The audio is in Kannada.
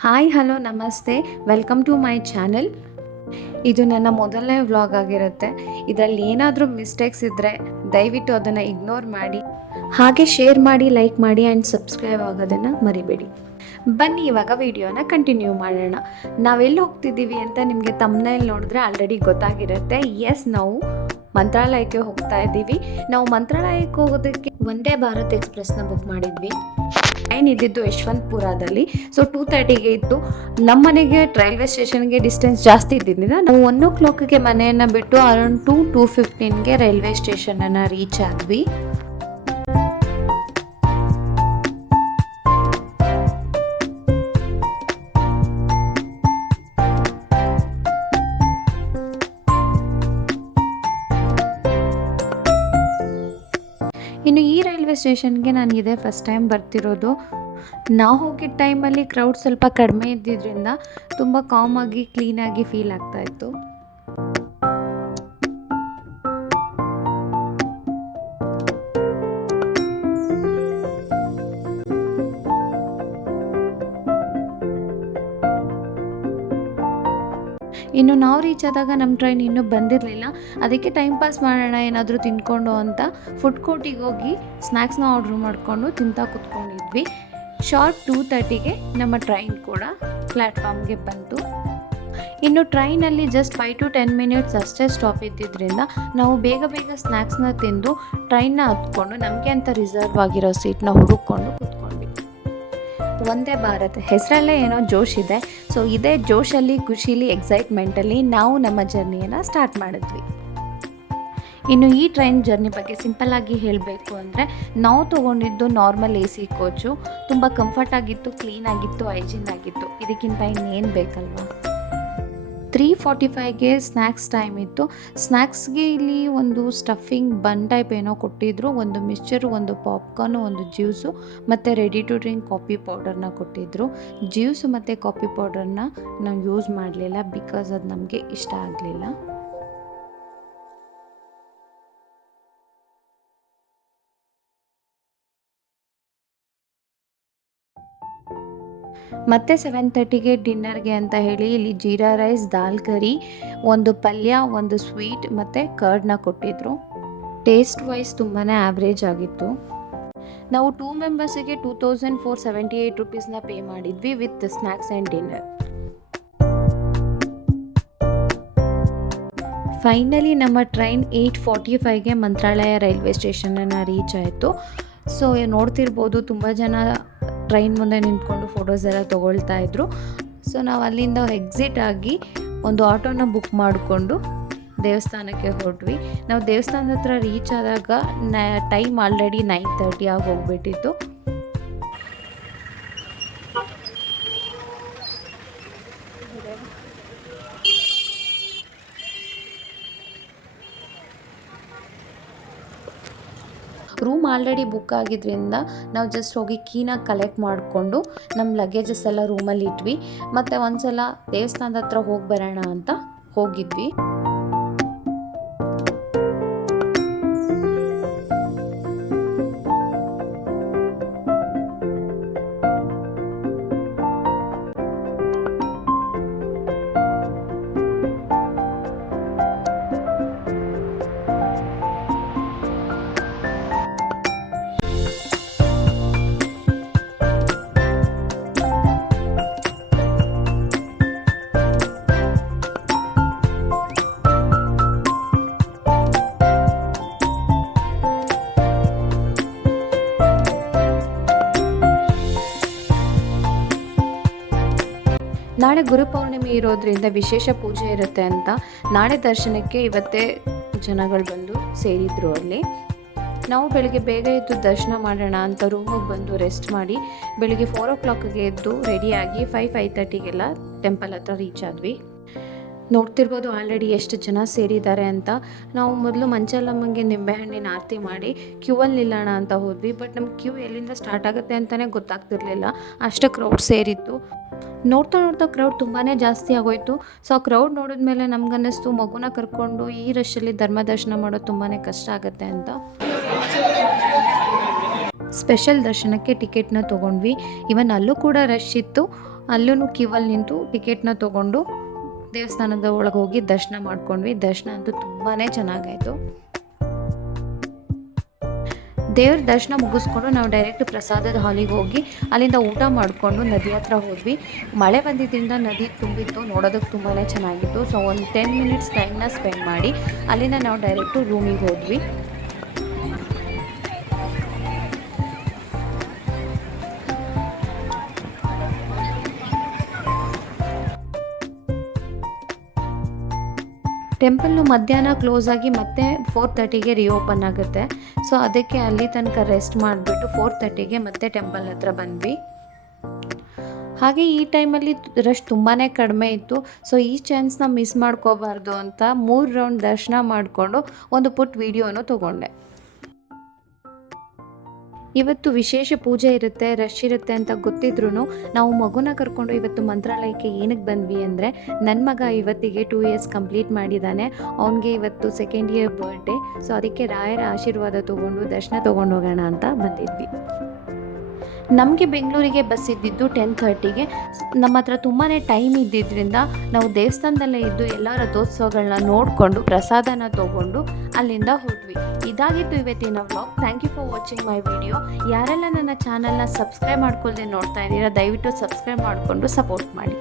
ಹಾಯ್ ಹಲೋ ನಮಸ್ತೆ, ವೆಲ್ಕಮ್ ಟು ಮೈ ಚಾನಲ್. ಇದು ನನ್ನ ಮೊದಲನೇ ವ್ಲಾಗ್ ಆಗಿರುತ್ತೆ. ಇದರಲ್ಲಿ ಏನಾದರೂ ಮಿಸ್ಟೇಕ್ಸ್ ಇದ್ದರೆ ದಯವಿಟ್ಟು ಅದನ್ನು ಇಗ್ನೋರ್ ಮಾಡಿ, ಹಾಗೆ ಶೇರ್ ಮಾಡಿ, ಲೈಕ್ ಮಾಡಿ ಆ್ಯಂಡ್ ಸಬ್ಸ್ಕ್ರೈಬ್ ಆಗೋದನ್ನು ಮರಿಬೇಡಿ. ಬನ್ನಿ ಇವಾಗ ವಿಡಿಯೋನ ಕಂಟಿನ್ಯೂ ಮಾಡೋಣ. ನಾವೆಲ್ಲಿ ಹೋಗ್ತಿದ್ದೀವಿ ಅಂತ ನಿಮಗೆ ತಮ್ನೇಲ್ ನೋಡಿದ್ರೆ ಆಲ್ರೆಡಿ ಗೊತ್ತಾಗಿರುತ್ತೆ. ಎಸ್, ನಾವು ಮಂತ್ರಾಲಯಕ್ಕೆ ಹೋಗ್ತಾ ಇದ್ದೀವಿ. ನಾವು ಮಂತ್ರಾಲಯಕ್ಕೆ ಹೋಗೋದಕ್ಕೆ ವಂದೇ ಭಾರತ್ ಎಕ್ಸ್ಪ್ರೆಸ್ನ ಬುಕ್ ಮಾಡಿದ್ವಿ. ಟ್ರೈನ್ ಇದ್ದಿದ್ದು ಯಶವಂತಪುರದಲ್ಲಿ. ಸೊ 2:30ಗೆ ಇತ್ತು. ನಮ್ಮ ಮನೆಗೆ ರೈಲ್ವೆ ಸ್ಟೇಷನ್ಗೆ ಡಿಸ್ಟೆನ್ಸ್ ಜಾಸ್ತಿ ಇದ್ದಿದ್ದರಿಂದ ನಾವು 1 o'clockಗೆ ಮನೆಯನ್ನು ಬಿಟ್ಟು ಅರೌಂಡ್ 2:15ಗೆ ರೈಲ್ವೆ ಸ್ಟೇಷನನ್ನು ರೀಚ್ ಆದ್ವಿ. ಇನ್ನು ಈ ರೈಲ್ವೆ ಸ್ಟೇಷನ್ಗೆ ನಾನು ಇದೇ ಫಸ್ಟ್ ಟೈಮ್ ಬರ್ತಿರೋದು. ನಾವು ಹೋಗಿದ್ದ ಟೈಮಲ್ಲಿ ಕ್ರೌಡ್ ಸ್ವಲ್ಪ ಕಡಿಮೆ ಇದ್ದಿದ್ದರಿಂದ ತುಂಬ ಕಾಮಾಗಿ ಕ್ಲೀನಾಗಿ ಫೀಲ್ ಆಗ್ತಾಯಿತ್ತು. ಇನ್ನು ನಾವು ರೀಚ್ ಆದಾಗ ನಮ್ಮ ಟ್ರೈನ್ ಇನ್ನೂ ಬಂದಿರಲಿಲ್ಲ. ಅದಕ್ಕೆ ಟೈಮ್ ಪಾಸ್ ಮಾಡೋಣ, ಏನಾದರೂ ತಿನ್ಕೊಂಡು ಅಂತ ಫುಡ್ ಕೋರ್ಟಿಗೆ ಹೋಗಿ ಸ್ನ್ಯಾಕ್ಸ್ನ ಆರ್ಡ್ರ್ ಮಾಡಿಕೊಂಡು ತಿಂತಾ ಕೂತ್ಕೊಂಡಿದ್ವಿ. ಶಾರ್ಪ್ 2:30ಗೆ ನಮ್ಮ ಟ್ರೈನ್ ಕೂಡ ಪ್ಲ್ಯಾಟ್ಫಾರ್ಮ್ಗೆ ಬಂತು. ಇನ್ನು ಟ್ರೈನಲ್ಲಿ ಜಸ್ಟ್ 5 to 10 minutes ಅಷ್ಟೇ ಸ್ಟಾಪ್ ಇದ್ದಿದ್ದರಿಂದ ನಾವು ಬೇಗ ಬೇಗ ಸ್ನ್ಯಾಕ್ಸ್ನ ತಿಂದು ಟ್ರೈನ್ನ ಹತ್ಕೊಂಡು ನಮಗೆ ಅಂತ ರಿಸರ್ವ್ ಆಗಿರೋ ಸೀಟ್ನ ಹುಡುಕೊಂಡು ಕೂತ್ಕೊಂಡ್ವಿ. ವಂದೇ ಭಾರತ್ ಹೆಸರಲ್ಲೇ ಏನೋ ಜೋಶ್ ಇದೆ. ಸೊ ಇದೇ ಜೋಶಲ್ಲಿ, ಖುಷಿಲಿ, ಎಕ್ಸೈಟ್ಮೆಂಟಲ್ಲಿ ನಾವು ನಮ್ಮ ಜರ್ನಿಯನ್ನು ಸ್ಟಾರ್ಟ್ ಮಾಡಿದ್ವಿ. ಇನ್ನು ಈ ಟ್ರೈನ್ ಜರ್ನಿ ಬಗ್ಗೆ ಸಿಂಪಲ್ಲಾಗಿ ಹೇಳಬೇಕು ಅಂದರೆ, ನಾವು ತೊಗೊಂಡಿದ್ದು ನಾರ್ಮಲ್ AC ಕೋಚು. ತುಂಬ ಕಂಫರ್ಟ್ ಆಗಿತ್ತು, ಕ್ಲೀನ್ ಆಗಿತ್ತು, ಹೈಜೀನ್ ಆಗಿತ್ತು. ಇದಕ್ಕಿಂತ ಇನ್ನೇನು ಬೇಕಲ್ವಾ. 3:45ಗೆ ಸ್ನ್ಯಾಕ್ಸ್ ಟೈಮ್ ಇತ್ತು. ಸ್ನ್ಯಾಕ್ಸ್ಗೆ ಇಲ್ಲಿ ಒಂದು ಸ್ಟಫಿಂಗ್ ಬನ್ ಟೈಪ್ ಏನೋ ಕೊಟ್ಟಿದ್ರು, ಒಂದು ಮಿಕ್ಸ್ಚರು, ಒಂದು ಪಾಪ್ಕಾರ್ನು, ಒಂದು ಜ್ಯೂಸು ಮತ್ತು ರೆಡಿ ಟು ಡ್ರಿಂಕ್ ಕಾಫಿ ಪೌಡರ್ನ ಕೊಟ್ಟಿದ್ದರು. ಜ್ಯೂಸು ಮತ್ತು ಕಾಫಿ ಪೌಡರ್ನ ನಾವು ಯೂಸ್ ಮಾಡಲಿಲ್ಲ, ಬಿಕಾಸ್ ಅದು ನಮಗೆ ಇಷ್ಟ ಆಗಲಿಲ್ಲ. ಮತ್ತು 7:30ಗೆ ಡಿನ್ನರ್ಗೆ ಅಂತ ಹೇಳಿ ಇಲ್ಲಿ ಜೀರಾ ರೈಸ್, ದಾಲ್ ಕರಿ, ಒಂದು ಪಲ್ಯ, ಒಂದು ಸ್ವೀಟ್ ಮತ್ತು ಕರ್ಡ್ನ ಕೊಟ್ಟಿದ್ದರು. ಟೇಸ್ಟ್ ವೈಸ್ ತುಂಬಾ ಆವ್ರೇಜ್ ಆಗಿತ್ತು. ನಾವು 2 ಮೆಂಬರ್ಸಿಗೆ 2478 rupeesನ ಪೇ ಮಾಡಿದ್ವಿ with snacks and dinner. Finally ನಮ್ಮ ಟ್ರೈನ್ 8:45ಗೆ ಮಂತ್ರಾಲಯ ರೈಲ್ವೆ ಸ್ಟೇಷನನ್ನು ರೀಚ್ ಆಯಿತು. ಸೊ ನೋಡ್ತಿರ್ಬೋದು, ತುಂಬ ಜನ ಟ್ರೈನ್ ಮುಂದೆ ನಿಂತ್ಕೊಂಡು ಫೋಟೋಸ್ ಎಲ್ಲ ತೊಗೊಳ್ತಾ ಇದ್ರು. ಸೊ ನಾವು ಅಲ್ಲಿಂದ ಎಕ್ಸಿಟ್ ಆಗಿ ಒಂದು ಆಟೋನ ಬುಕ್ ಮಾಡಿಕೊಂಡು ದೇವಸ್ಥಾನಕ್ಕೆ ಹೊರಟ್ವಿ. ನಾವು ದೇವಸ್ಥಾನದ ಹತ್ರ ರೀಚ್ ಆದಾಗ ಟೈಮ್ ಆಲ್ರೆಡಿ 9:30 ಆಗಿ ಹೋಗ್ಬಿಟ್ಟಿತ್ತು. ರೂಮ್ ಆಲ್ರೆಡಿ ಬುಕ್ ಆಗಿದ್ದರಿಂದ ನಾವು ಜಸ್ಟ್ ಹೋಗಿ ಕೀನ ಕಲೆಕ್ಟ್ ಮಾಡಿಕೊಂಡು ನಮ್ಮ ಲಗೇಜಸ್ ಎಲ್ಲ ರೂಮಲ್ಲಿ ಇಟ್ವಿ. ಮತ್ತು ಒಂದ್ಸಲ ದೇವಸ್ಥಾನದ ಹತ್ರ ಹೋಗಿ ಬರೋಣ ಅಂತ ಹೋಗಿದ್ವಿ. ನಾಳೆ ಗುರುಪೌರ್ಣಿಮೆ ಇರೋದ್ರಿಂದ ವಿಶೇಷ ಪೂಜೆ ಇರುತ್ತೆ ಅಂತ ನಾಳೆ ದರ್ಶನಕ್ಕೆ ಇವತ್ತೇ ಜನಗಳು ಬಂದು ಸೇರಿದ್ರು ಅಲ್ಲಿ. ನಾವು ಬೆಳಗ್ಗೆ ಬೇಗ ಎದ್ದು ದರ್ಶನ ಮಾಡೋಣ ಅಂತ ರೂಮಿಗೆ ಬಂದು ರೆಸ್ಟ್ ಮಾಡಿ ಬೆಳಗ್ಗೆ 4 o'clockಗೆ ಎದ್ದು ರೆಡಿಯಾಗಿ 5:30ಗೆಲ್ಲ ಟೆಂಪಲ್ ಹತ್ರ ರೀಚ್ ಆದ್ವಿ. ನೋಡ್ತಿರ್ಬೋದು ಆಲ್ರೆಡಿ ಎಷ್ಟು ಜನ ಸೇರಿದ್ದಾರೆ ಅಂತ. ನಾವು ಮೊದಲು ಮಂಚಲಮ್ಮಂಗೆ ನಿಂಬೆಹಣ್ಣಿನ ಆರತಿ ಮಾಡಿ ಕ್ಯೂವಲ್ಲಿ ನಿಲ್ಲೋಣ ಅಂತ ಹೋದ್ವಿ. ಬಟ್ ನಮ್ಗೆ ಕ್ಯೂ ಎಲ್ಲಿಂದ ಸ್ಟಾರ್ಟ್ ಆಗುತ್ತೆ ಅಂತಲೇ ಗೊತ್ತಾಗ್ತಿರ್ಲಿಲ್ಲ, ಅಷ್ಟು ಕ್ರೌಡ್ ಸೇರಿತ್ತು. ನೋಡ್ತಾ ನೋಡ್ತಾ ಕ್ರೌಡ್ ತುಂಬಾ ಜಾಸ್ತಿ ಆಗೋಯ್ತು. ಸೊ ಆ ಕ್ರೌಡ್ ನೋಡಿದ್ಮೇಲೆ ನಮ್ಗನ್ನಿಸ್ತು ಮಗುನ ಕರ್ಕೊಂಡು ಈ ರಶಲ್ಲಿ ಧರ್ಮ ದರ್ಶನ ಮಾಡೋದು ತುಂಬಾ ಕಷ್ಟ ಆಗುತ್ತೆ ಅಂತ. ಸ್ಪೆಷಲ್ ದರ್ಶನಕ್ಕೆ ಟಿಕೆಟ್ನ ತೊಗೊಂಡ್ವಿ. ಇವನ್ ಅಲ್ಲೂ ಕೂಡ ರಶ್ ಇತ್ತು. ಅಲ್ಲೂ ಕ್ಯೂವಲ್ಲಿ ನಿಂತು ಟಿಕೆಟ್ನ ತೊಗೊಂಡು ದೇವಸ್ಥಾನದ ಒಳಗೆ ಹೋಗಿ ದರ್ಶನ ಮಾಡ್ಕೊಂಡ್ವಿ. ದರ್ಶನ ಅಂತೂ ತುಂಬಾ ಚೆನ್ನಾಗಾಯಿತು. ದೇವ್ರ ದರ್ಶನ ಮುಗಿಸ್ಕೊಂಡು ನಾವು ಡೈರೆಕ್ಟ್ ಪ್ರಸಾದದ ಹಾಲಿಗೆ ಹೋಗಿ ಅಲ್ಲಿಂದ ಊಟ ಮಾಡಿಕೊಂಡು ನದಿ ಹತ್ರ ಹೋದ್ವಿ. ಮಳೆ ಬಂದಿದ್ದರಿಂದ ನದಿ ತುಂಬಿತ್ತು, ನೋಡೋದಕ್ಕೆ ತುಂಬಾ ಚೆನ್ನಾಗಿತ್ತು. ಸೊ ಒಂದು 10 ಮಿನಿಟ್ಸ್ ಟೈಮ್ನ ಸ್ಪೆಂಡ್ ಮಾಡಿ ಅಲ್ಲಿಂದ ನಾವು ಡೈರೆಕ್ಟು ರೂಮಿಗೆ ಹೋದ್ವಿ. ಟೆಂಪಲ್ಲು ಮಧ್ಯಾಹ್ನ ಕ್ಲೋಸ್ ಆಗಿ ಮತ್ತೆ 4:30ಗೆ ರಿಓಪನ್ ಆಗುತ್ತೆ. ಸೊ ಅದಕ್ಕೆ ಅಲ್ಲಿ ತನಕ ರೆಸ್ಟ್ ಮಾಡಿಬಿಟ್ಟು 4:30ಗೆ ಮತ್ತೆ ಟೆಂಪಲ್ ಹತ್ರ ಬಂದ್ವಿ. ಹಾಗೆ ಈ ಟೈಮಲ್ಲಿ ರಶ್ ತುಂಬಾ ಕಡಿಮೆ ಇತ್ತು. ಸೊ ಈ ಚಾನ್ಸ್ನ ಮಿಸ್ ಮಾಡ್ಕೋಬಾರ್ದು ಅಂತ 3 ರೌಂಡ್ ದರ್ಶನ ಮಾಡಿಕೊಂಡು ಒಂದು ಪುಟ್ ವಿಡಿಯೋನು ತೊಗೊಂಡೆ. ಇವತ್ತು ವಿಶೇಷ ಪೂಜೆ ಇರುತ್ತೆ, ರಶ್ ಇರುತ್ತೆ ಅಂತ ಗೊತ್ತಿದ್ರೂ ನಾವು ಮಗುನ ಕರ್ಕೊಂಡು ಇವತ್ತು ಮಂತ್ರಾಲಯಕ್ಕೆ ಏನಕ್ಕೆ ಬಂದ್ವಿ ಅಂದರೆ, ನನ್ನ ಮಗ ಇವತ್ತಿಗೆ 2 ಇಯರ್ಸ್ ಕಂಪ್ಲೀಟ್ ಮಾಡಿದ್ದಾನೆ. ಅವನಿಗೆ ಇವತ್ತು 2nd ಇಯರ್ ಬರ್ಡೇ. ಸೊ ಅದಕ್ಕೆ ರಾಯರ ಆಶೀರ್ವಾದ ತೊಗೊಂಡು ದರ್ಶನ ತೊಗೊಂಡು ಹೋಗೋಣ ಅಂತ ಬಂದಿದ್ವಿ. ನಮಗೆ ಬೆಂಗಳೂರಿಗೆ ಬಸ್ ಇದ್ದಿದ್ದು 10:30ಗೆ. ನಮ್ಮ ಹತ್ರ ತುಂಬಾ ಟೈಮ್ ಇದ್ದಿದ್ದರಿಂದ ನಾವು ದೇವಸ್ಥಾನದಲ್ಲೇ ಇದ್ದು ಎಲ್ಲ ರಥೋತ್ಸವಗಳನ್ನ ನೋಡಿಕೊಂಡು ಪ್ರಸಾದನ ತೊಗೊಂಡು ಅಲ್ಲಿಂದ ಹೋದ್ವಿ. ಇದಾಗಿತ್ತು ಇವತ್ತಿನ vlog. Thank you for watching my video. ಯಾರೆಲ್ಲ ನನ್ನ ಚಾನಲ್ನ ಸಬ್ಸ್ಕ್ರೈಬ್ ಮಾಡ್ಕೊಳ್ದೆ ನೋಡ್ತಾ ಇದ್ದೀರಾ, ದಯವಿಟ್ಟು ಸಬ್ಸ್ಕ್ರೈಬ್ ಮಾಡಿಕೊಂಡು ಸಪೋರ್ಟ್ ಮಾಡಿ.